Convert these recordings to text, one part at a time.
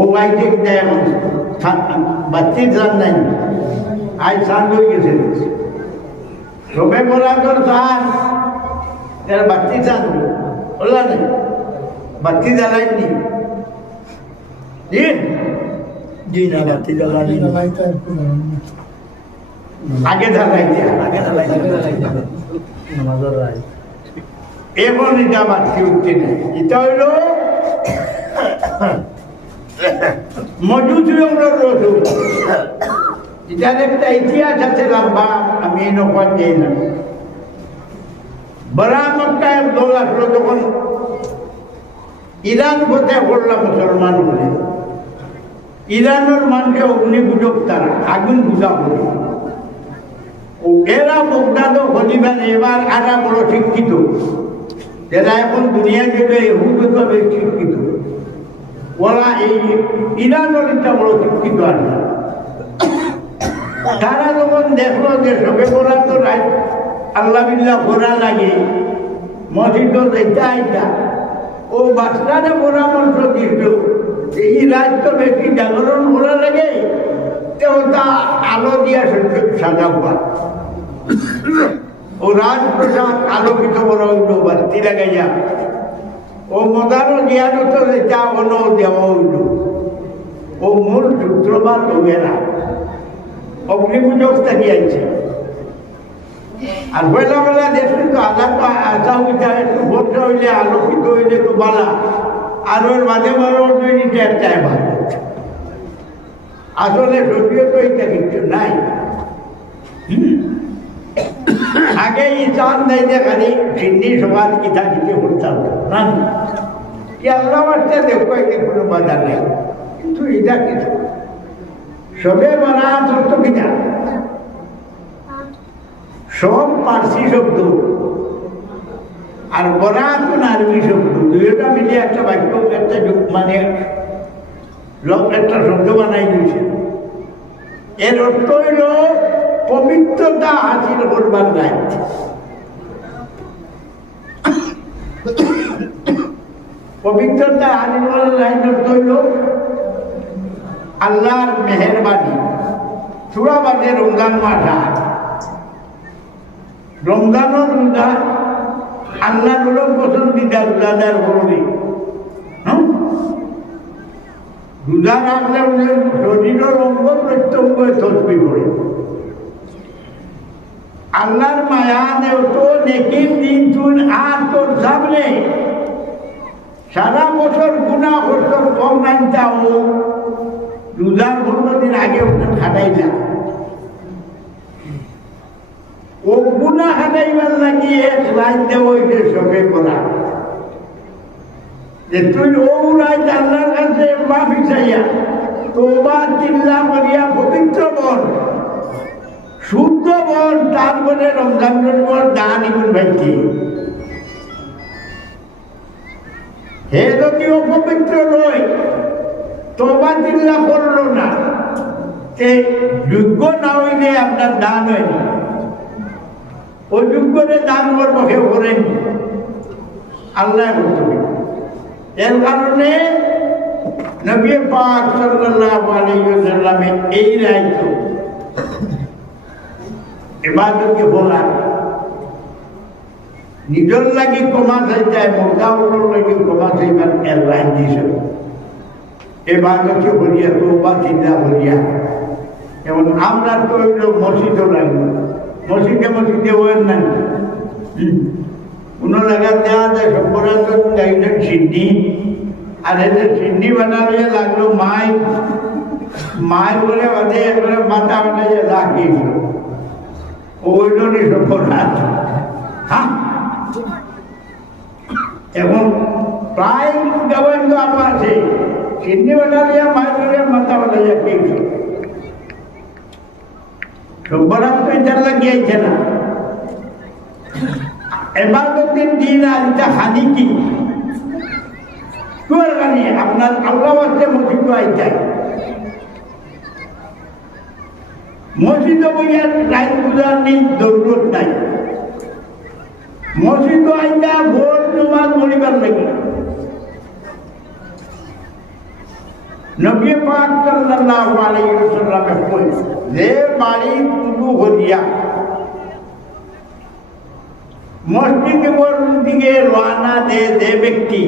ওয়াইটির time বাচ্চির জান নাই আজ সান হয়ে গেছে সবে বলার তোর সান তার বাচ্চি চান বললা নাই বাচ্চি জ্বালাইনি জি ইয়ে! জি না বাচ্চি জ্বালানি আগে জ্বালাইতে আগে জ্বালাইতে নামাজের রায় এমন এটা বাচ্চি উঠতে নেই এটা হইল মধুচূড়মরা একটা ইতিহাস আছে লম্বা আমি এই না বরামক্কা দল আসলো যখন ইরান ফতে করলাম মুসলমান বলে ইরানের মানুষকে অগ্নি গুজব তারা আগুন গুজা বলে এরা বগদাদ হলিবেন এবার আরা বড় শিক্ষিত এরা এখন দুনিয়া জুড়ে হুদ শিক্ষিত আলাইহিম ইরা দলিলটা বড় শিক্ষিত আছে তারা যখন দেখলো যে সবে করার তো রাত আল্লাহ বিল্লাহ করা লাগে মসজিদ এটা এটা ও বাচ্চারা পরামর্শ দিল এই রাত তো বেশি জাগরণ করা লাগে তেও তা আলো দিয়া সাজা হওয়া ও রাজপ্রসাদ আলোকিত করা হইল বাড়তি লাগাইয়া ও মদানো জ্ঞানত যেটা অন দেওয়া ও মূল যুদ্ধবার বা লোকেরা অগ্নিপূজক থেকে আইছে আর বেলা বেলা দেখুন তো আধা আশা হইতে একটু ভোটটা হইলে আলোকিত হইলে তো বালা আর ওর মাঝে মাঝে অর্জনীটা একটা ভালো আসলে রবিও তো এইটা কিন্তু নাই হুম আগে ইতান দেয় খালি ভিন্নি সবার গীতা গীতি হরতাম না কেল্লা মারতে দেখো কোনো বাধা নেই কিন্তু এটা কিছু সবে মারা ধরত কিনা সব পার্সি শব্দ আর বরাতুন আরবি শব্দ দুইটা মিলিয়ে একটা বাক্য একটা মানে লোক একটা শব্দ বানাই দিয়েছে এর অর্থ হইল পবিত্রতা হাসিল করবার রাইট পবিত্রতা হাসিল করার রাইট অর্থ হইল আল্লাহর মেহরবানি চূড়াবাদে রমজান মাঠা রমজানও রোজা আল্লাহ হলো পছন্দিতা রোজাদার হলি হ্যাঁ? রোজা রাখলে শরীরের অঙ্গ প্রত্যঙ্গ তসবি পড়ে আল্লাহর মায়া দেওতো নেকির দিন চুন আর তোর সামনে সারা বছর গুণা বছর কম ও রোজার পনেরো দিন আগে ওটা খাটাইলাম ও গুণা খাটাইবার লাগিয়ে এক রাত দেওয়া সবে করা যে তুই ও রাত আল্লাহর কাছে মাফি চাইয়া তোবা চিল্লা করিয়া পবিত্র বল শুদ্ধ মন তার মনে রমজান মন দান ইমন ভাইকে হে যদি অপবিত্র নয় তোমা জিল্লা করল না সে যোগ্য না হইলে আপনার দান হয় না অযোগ্যরে দান করবো কেউ করেনি আল্লাহ করতে এর কারণে নবী পাক সাল্লাল্লাহু আলাইহি ওয়াসাল্লামে এই রায় এবারকে বলা নিজের লাগি কমা চাইতে মন্দাউরের লাগি কমা চাইবার এর লাইন দিয়েছে এবারকে হরিয়া তো বা চিন্তা হরিয়া যেমন আমরা তো হইল মসজিদও লাগবে মসজিদে মসজিদে ওয়েন না কোনো লাগা দেওয়া যায় সভ্যরা তো চাইলেন সিন্নি আর যে সিন্নি বানালে লাগলো মাই মাই বলে বাদে একবারে মাথা বানাইয়া রাখিয়েছিল এবং প্রায় আছে চিন্নি বাটালিয়া মাইকলিয়া মাতা বাটালিয়া গিয়েছে না তিন দিন কি আপনার আল্লাহ আছে মুসিদ আইতায় मस्जिद बैया लाइन गुजारनी जरूरत नाई मस्जिद आईना भोर नमाज मरीबार लगे नबी पाक सल्लल्लाहु अलैहि वसल्लम कहते ले बाली तुदु हो दिया मस्जिद के बोल दिए रवाना दे दे व्यक्ति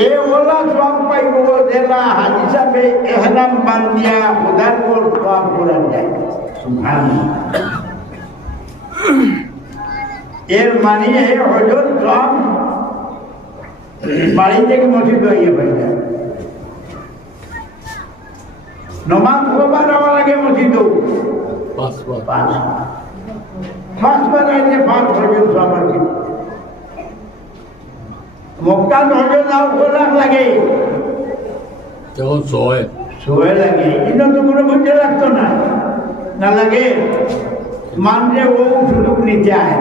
এ ওলা সব পাইব জেলা হাত হিসাবে এহরাম বান্দিয়া উদার কর সব করার যায় এর মানে হজর সব বাড়ি থেকে মসজিদ হয়ে হয়ে যায় নমাজ কবার আমার লাগে মসজিদ পাঁচ পাঁচ পাঁচ বার হয়েছে পাঁচ হজর সবার কিন্তু মক্কা নহলে যাও গোলাক লাগে তখন শোয় শোয়ে লাগে কিন্তু তো কোনো বুঝতে লাগতো না না লাগে মানুষে ও সুযোগ নিতে আয়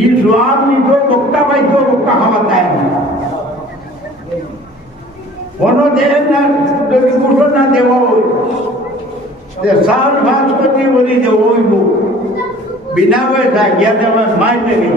ই সোয়াব নিত বক্তা পাইতো বক্তা খাওয়া যায় না কোনো দেহ না যদি কুঠো না দেব সাল ভাজ বলি যে ওইব বিনা পয়সা গিয়া দেওয়া মাইনে গেল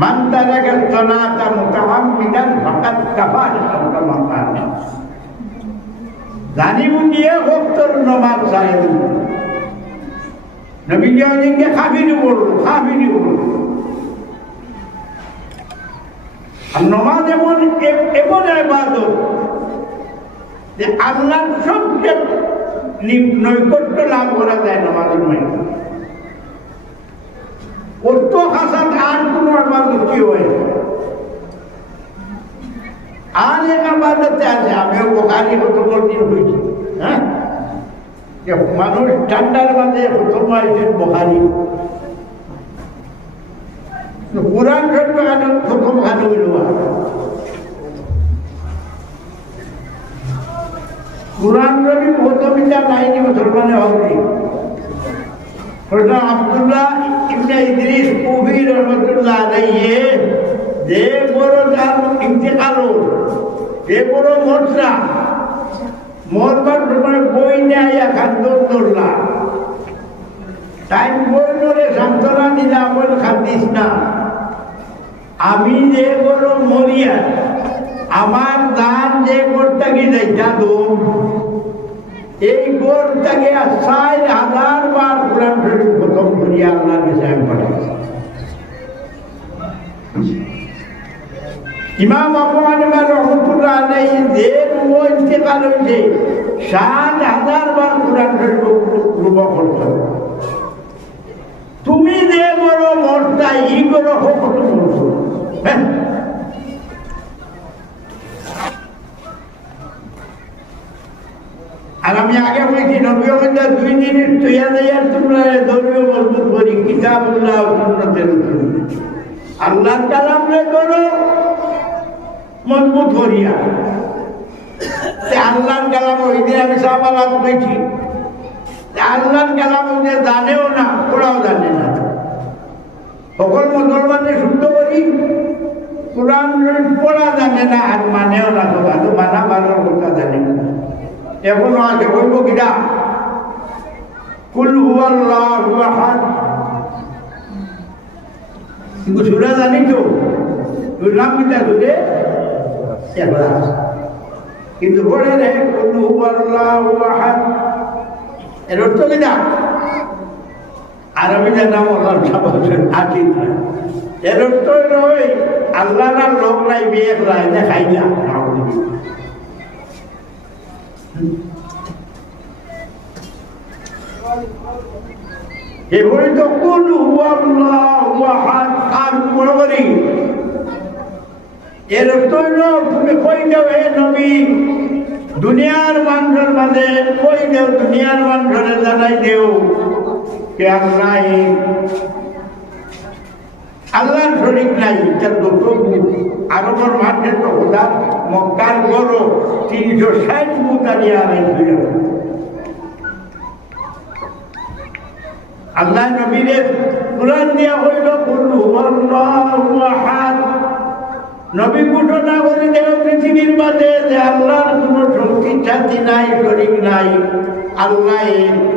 মান তারাকা সালাতা মুতাআম্মিদান ফাকাদ কাফার আল্লাহ তাআলা জানি বুঝিয়ে ভক্তর নামাজ জানি নবী খাবিনি বলল খাবিনি বলল আর নমাজ এমন এমন যে সবচেয়ে নৈকট্য লাভ করা যায় নমাজের মধ্যে হাসা ಕಾಡ್ಕೊಂಡ್ಬಾರ್ದು ಮುಖ್ಯ ಆನೆಗ ಬಂದತ್ತೆ ಆನೆ ಆಮೇಲೆ ಆನೆ ಹೊತ್ತುಕೊಳ್ತೀನಿ ಹೋಯ್ತು ಮನುಷ್ಯ ಟಂಡರ್ ಬಂದೆ ಹೊತ್ತು ಮಾಡಿದ್ದೇನೆ ಬುಹಾರಿ ಕುರಾನ್ ಹೇಳ್ಬೇಕಾದ್ರೆ না আমি যে বড় মরিয়া আমার দান যে গোরটাকে যাইতা দোম এই গোরটাকে চার হাজার বার কোরআন শরীফ খতম করিয়া আল্লাহ বিষয় পাঠাইছে ইমাম অপমান তুমি যে বড় মর্তা ই হ্যাঁ? আর আমি আগে বলছি নবীয় দুই জিনিস তুইয়া দেয়া তোমরা ধর্মীয় মজবুত করি কিতাবুল্লাহ সুন্নতের আল্লাহ কালাম রে করো মজবুত করিয়া কালাম ওই দিন আমি সাহাবালাত পেয়েছি আল্লাহর কালাম ওদের জানেও না ওরাও জানে না সকল মুসলমানকে শুদ্ধ করি কোরআন পড়া জানে না আর মানেও না কথা তো মানা মানার কথা জানে না এখনো আছে বলবো কিনা কুল হুয়াল্লাহু আহাদ কিন্তু সুরা জানি তো নাম কিনা সুরে এখলাস কিন্তু পড়ে এর অর্থ কি না আর আমি আরবিদের নাম আল্লাহ আছি এর অর্থ নয় আল্লাহ না লোক নাই বিয়ে নাই না খাই না এভাবে তো কোন হুয়া আল্লাহ আর মনে করি এর তৈল তুমি কই দেও হে নবী দুনিয়ার মানুষের মাঝে কই দেও দুনিয়ার মানুষের জানাই দেও নাই আল্লাহর শরিক নাই আরো মোর মাঠে তো মক্কার তিনশো ষাট আমি আল্লাহ নবীরে কোরআন দেওয়া হইল কুল্লু আল্লাহু আহাদ নবী নাই আল্লাহ